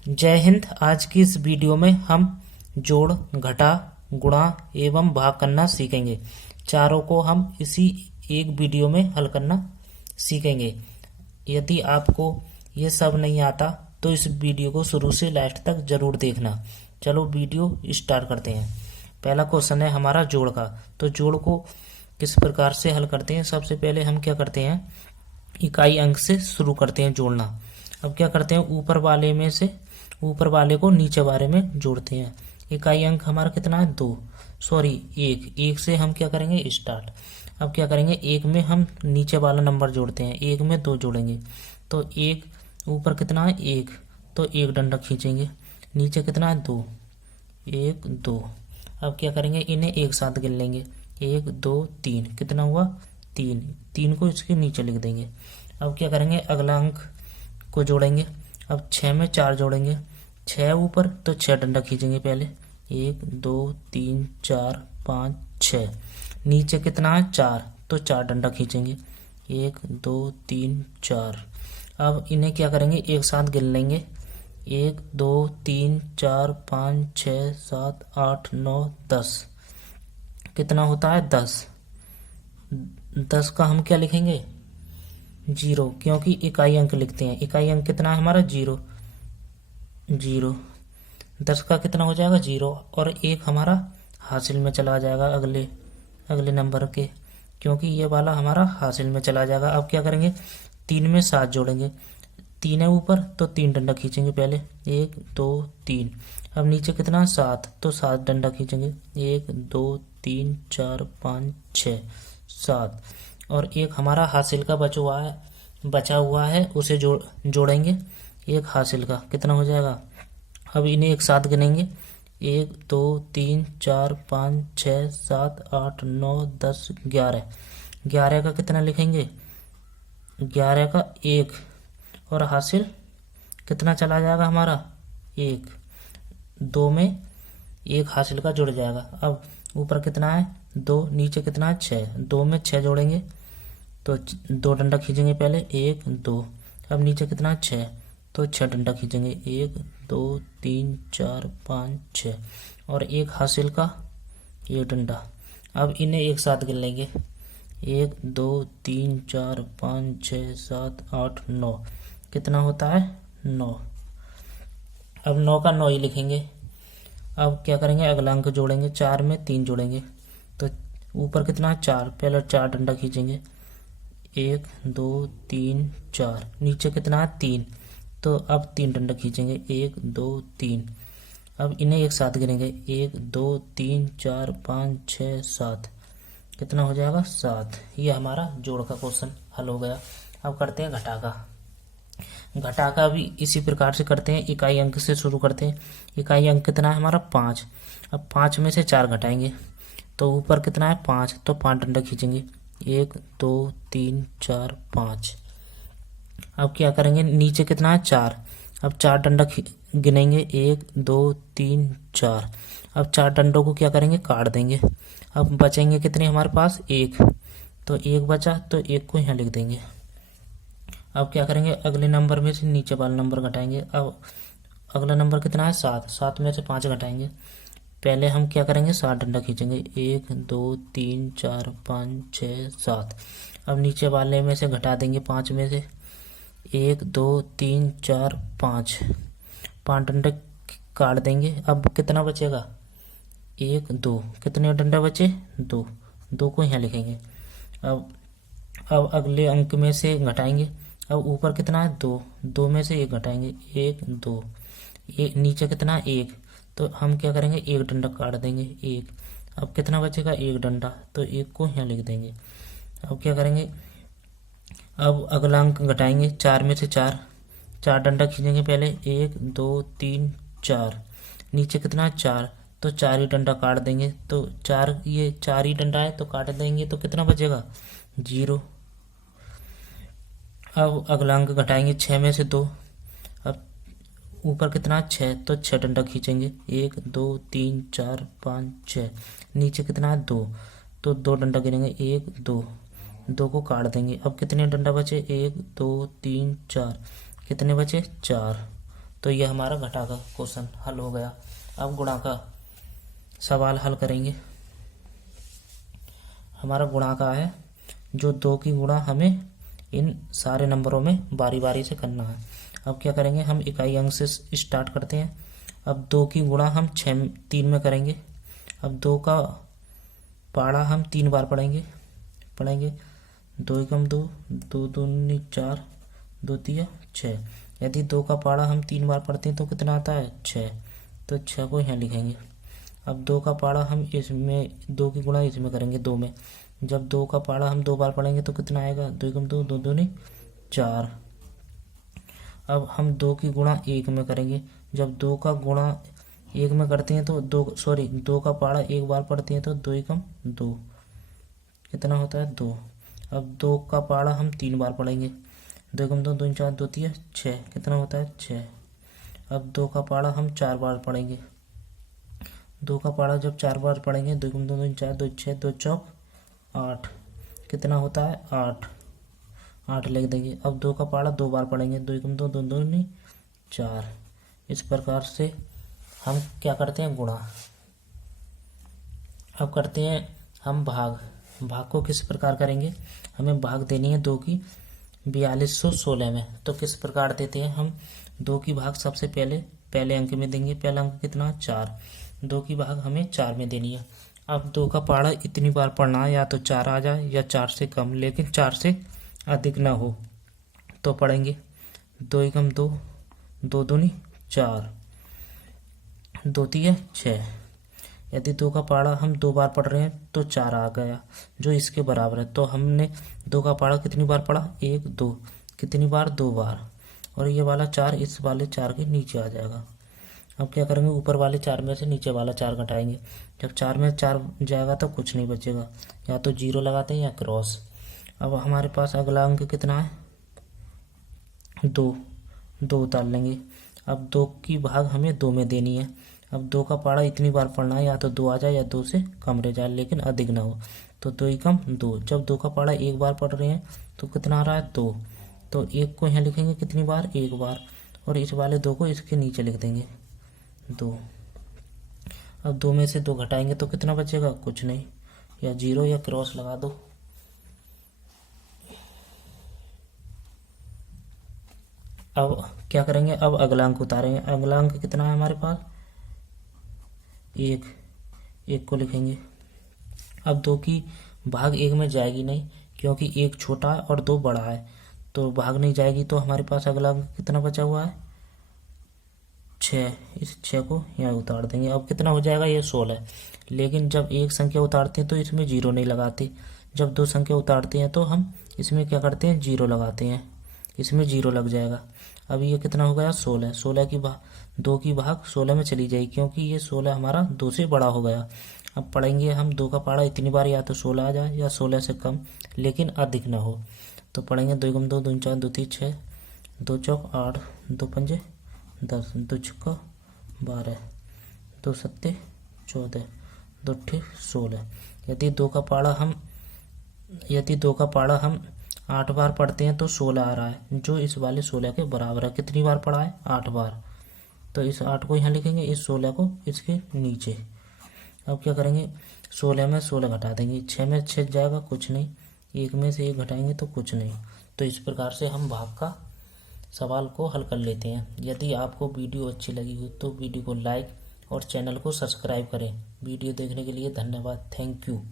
जय हिंद। आज की इस वीडियो में हम जोड़, घटा, गुणा एवं भाग करना सीखेंगे। चारों को हम इसी एक वीडियो में हल करना सीखेंगे। यदि आपको ये सब नहीं आता तो इस वीडियो को शुरू से लास्ट तक जरूर देखना। चलो वीडियो स्टार्ट करते हैं। पहला क्वेश्चन है हमारा जोड़ का। तो जोड़ को किस प्रकार से हल करते हैं? सबसे पहले हम क्या करते हैं, इकाई अंक से शुरू करते हैं जोड़ना। अब क्या करते हैं, ऊपर वाले को नीचे वाले में जोड़ते हैं। इकाई अंक हमारा कितना है? 2, सॉरी 1। 1 से हम क्या करेंगे, स्टार्ट। अब क्या करेंगे, 1 में हम नीचे वाला नंबर जोड़ते हैं। 1 में 2 जोड़ेंगे तो 1, ऊपर कितना है 1, तो 1 डंडा खींचेंगे। नीचे कितना है 2, 1 2। अब क्या करेंगे, इन्हें एक साथ गिन लेंगे। 1 2 3, कितना हुआ 3। 3 को इसके नीचे लिख देंगे। अब क्या करेंगे, अगला अंक को जोड़ेंगे। अब 6 में 4 जोड़ेंगे। 6 ऊपर तो 6 डंडा खींचेंगे पहले। 1 2 3 4 5 6। नीचे कितना है 4, तो 4 डंडा खींचेंगे। 1 2 3 4। अब इन्हें क्या करेंगे, एक साथ गिन लेंगे। 1 2 3 4 5 6 7 8 9 10। कितना होता है 10। 10 का हम क्या लिखेंगे, 0, क्योंकि इकाई अंक लिखते हैं। इकाई अंक कितना है हमारा 0। 0 10 का कितना हो जाएगा 0, और 1 हमारा हासिल में चला जाएगा अगले अगले नंबर के, क्योंकि ये वाला हमारा हासिल में चला जाएगा। अब क्या करेंगे, 3 में 7 जोड़ेंगे। 3 है ऊपर तो 3 डंडा खींचेंगे पहले। 1 2 3। अब नीचे कितना 7, तो 7 डंडा खींचेंगे। 1 2 3 4 5 6 7। और 1 हमारा हासिल का बचा हुआ है, उसे जोड़ेंगे। 1 हासिल का कितना हो जाएगा। अब इन्हें एक साथ गिनेंगे। 1 2 3 4 5 6 7 8 9 10 11। 11 का कितना लिखेंगे, 11 का 1, और हासिल कितना चला जाएगा हमारा 1। 2 में 1 हासिल का जुड़ जाएगा। अब ऊपर कितना है 2, नीचे कितना है 6। 2 में 6 जोड़ेंगे तो 2 डंडा खींचेंगे पहले। 1 2। अब नीचे कितना है 6, तो 6 डंडा खींचेंगे। 1 2 3 4 5 6, और 1 हासिल का 1 डंडा। अब इन्हें एक साथ गिन लेंगे। 1 2 3 4 5 6 7 8 9। कितना होता है 9। अब 9 का 9 ही लिखेंगे। अब क्या करेंगे, अगला अंक जोड़ेंगे। 4 में 3 जोड़ेंगे तो ऊपर कितना है 4, पहले 4 डंडा खींचेंगे। 1 2 3 4। नीचे कितना है 3, तो अब 3 डंडा खींचेंगे। 1 2 3। अब इन्हें एक साथ गिनेंगे। 1 2 3 4 5 6 7। कितना हो जाएगा 7। ये हमारा जोड़ का क्वेश्चन हल हो गया। अब करते हैं घटा का। घटा का भी इसी प्रकार से करते हैं, इकाई अंक से शुरू करते हैं। इकाई अंक कितना है हमारा 5। अब 5 में से 4 घटाएंगे तो ऊपर कितना है 5, तो 5 डंडा खींचेंगे। 1 2 3 4 5। अब क्या करेंगे, नीचे कितना है 4। अब 4 डंडा गिनेंगे। 1 2 3 4। अब 4 डंडों को क्या करेंगे, काट देंगे। अब बचेंगे कितने हमारे पास 1, तो 1 बचा तो 1 को यहाँ लिख देंगे। अब क्या करेंगे, अगले नंबर में से नीचे वाला नंबर घटाएंगे। अब अगला नंबर कितना है 7। 7 में से 5 घटाएंगे। पहले हम क्या करेंगे, 7 डंडा खींचेंगे। 1 2 3 4 5 6 7। अब नीचे वाले में से घटा देंगे 5 में से। 1 2 3 4 5। 5 डंडे काट देंगे। अब कितना बचेगा 1 2। कितने डंडे बचे 2। 2 को यहाँ लिखेंगे। अब अगले अंक में से घटाएंगे। अब ऊपर कितना है 2। 2 में से 1 घटाएंगे। 1 2। नीचे कितना है 1, तो हम क्या करेंगे, 1 डंडा काट देंगे। 1। अब कितना बचेगा 1 डंडा, तो 1 को यहाँ लिख देंगे। अब क्या करेंगे, अब अगला अंक घटाएंगे। 4 में से 4। 4 डंडा खींचेंगे पहले। 1 2 3 4। नीचे कितना है 4, तो 4 ही डंडा काट देंगे। तो 4, ये 4 ही डंडा है तो काट देंगे, तो कितना बचेगा 0। अब अगला अंक घटाएंगे। 6 में से 2। अब ऊपर कितना है 6, तो 6 डंडा खींचेंगे। 1 2 3 4 5 6। नीचे कितना है 2, तो 2 डंडा गिनेंगे। 1 2। 2 को काट देंगे। अब कितने डंडा बचे, 1 2 3 4। कितने बचे 4, तो ये हमारा घटा का क्वेश्चन हल हो गया। अब गुणा का सवाल हल करेंगे। हमारा गुणा का है, जो 2 की गुणा हमें इन सारे नंबरों में बारी बारी से करना है। अब क्या करेंगे, हम इकाई अंक से स्टार्ट करते हैं। अब 2 की गुणा हम 3 में करेंगे। अब 2 का पाड़ा हम 3 बार पढ़ेंगे 2 एकम 2, 2 दूनी 4, 2 तिया 6। यदि 2 का पाड़ा हम 3 बार पढ़ते हैं तो कितना आता है 6, तो 6 को यहाँ लिखेंगे। अब 2 का पाड़ा हम इसमें 2 की गुणा इसमें करेंगे 2 में। जब 2 का पाड़ा हम 2 बार पढ़ेंगे तो कितना आएगा, 2 एकम 2, 2 दूनी 4। अब हम 2 की गुणा 1 में करेंगे। जब 2 का गुणा 1 में करते हैं तो 2 का पाड़ा 1 बार पढ़ते हैं तो 2 एकम 2, कितना होता है 2। अब 2 का पाड़ा हम 3 बार पढ़ेंगे। 2 एकम 2, 2 4, 2 तिया 6, कितना होता है 6। अब 2 का पाड़ा हम 4 बार पढ़ेंगे। 2 का पाड़ा जब 4 बार पढ़ेंगे, 2 एकम 2, 2 4, 2 6, 2 चौक 8, कितना होता है 8, 8 लिख देंगे। अब 2 का पाड़ा 2 बार पढ़ेंगे। 2 एकम 2, 2 दूनी 4। इस प्रकार से हम क्या करते हैं, गुणा। अब करते हैं हम भाग को किस प्रकार करेंगे। हमें भाग देनी है 2 की 4216 में। तो किस प्रकार देते हैं हम, 2 की भाग सबसे पहले अंक में देंगे। पहला अंक कितना 4, 2 की भाग हमें 4 में देनी है। अब 2 का पाड़ा इतनी बार पढ़ना है, या तो 4 आ जाए या 4 से कम, लेकिन 4 से अधिक ना हो तो पढ़ेंगे। 2 एकम 2, 2 दूनी 4, 2 तिया 6। यदि 2 का पाड़ा हम 2 बार पढ़ रहे हैं तो 4 आ गया, जो इसके बराबर है। तो हमने 2 का पाड़ा कितनी बार पढ़ा, 1 2, कितनी बार 2 बार, और ये वाला 4 इस वाले 4 के नीचे आ जाएगा। अब क्या करेंगे, ऊपर वाले 4 में से नीचे वाला 4 घटाएंगे। जब 4 में 4 जाएगा तो कुछ नहीं बचेगा, या तो 0 लगाते हैं या क्रॉस। अब हमारे पास अगला अंक कितना है 2, 2 उतार लेंगे। अब 2 की भाग हमें 2 में देनी है। अब 2 का पाड़ा इतनी बार पढ़ना है, या तो 2 आ जाए या 2 से कम रह जाए, लेकिन अधिक ना हो। तो 2 एकम 2। जब 2 का पाड़ा 1 बार पढ़ रहे हैं तो कितना आ रहा है 2, तो 1 को यहाँ लिखेंगे कितनी बार, 1 बार, और इस वाले 2 को इसके नीचे लिख देंगे 2। अब 2 में से 2 घटाएंगे तो कितना बचेगा, कुछ नहीं, या 0 या क्रॉस लगा दो। अब क्या करेंगे, अब अगला अंक उतारेंगे। अगला अंक कितना है हमारे पास, 1 को लिखेंगे। अब 2 की भाग 1 में जाएगी नहीं, क्योंकि 1 छोटा है और 2 बड़ा है, तो भाग नहीं जाएगी। तो हमारे पास अगला अंक कितना बचा हुआ है 6, इस 6 को यहाँ उतार देंगे। अब कितना हो जाएगा, ये 16। लेकिन जब एक संख्या उतारते हैं तो इसमें 0 नहीं लगाते। जब 2 संख्या उतारते हैं तो हम इसमें क्या करते हैं, 0 लगाते हैं, इसमें 0 लग जाएगा। अब ये कितना हो गया 16, 16 की भाग 2 की भाग 16 में चली जाएगी, क्योंकि ये 16 हमारा 2 से बड़ा हो गया। अब पढ़ेंगे हम 2 का पाड़ा इतनी बार, या तो 16 आ जाए या 16 से कम, लेकिन अधिक ना हो। तो पढ़ेंगे 2 एकम 2, 2 4, 2 3 6, 2 चौक 8, 2 पंजे 10, 2 छक्का 12, 2 सत्ते 14, 2 अट्ठे 16। यदि 2 का पाड़ा हम 8 बार पढ़ते हैं तो 16 आ रहा है, जो इस वाले 16 के बराबर है। कितनी बार पढ़ा है, 8 बार, तो इस 8 को यहाँ लिखेंगे, इस 16 को इसके नीचे। अब क्या करेंगे, 16 में 16 घटा देंगे। 6 में 6 जाएगा, कुछ नहीं। 1 में से 1 घटाएंगे तो कुछ नहीं। तो इस प्रकार से हम भाग का सवाल को हल कर लेते हैं। यदि आपको वीडियो अच्छी लगी हो तो वीडियो को लाइक और चैनल को सब्सक्राइब करें। वीडियो देखने के लिए धन्यवाद। Thank you.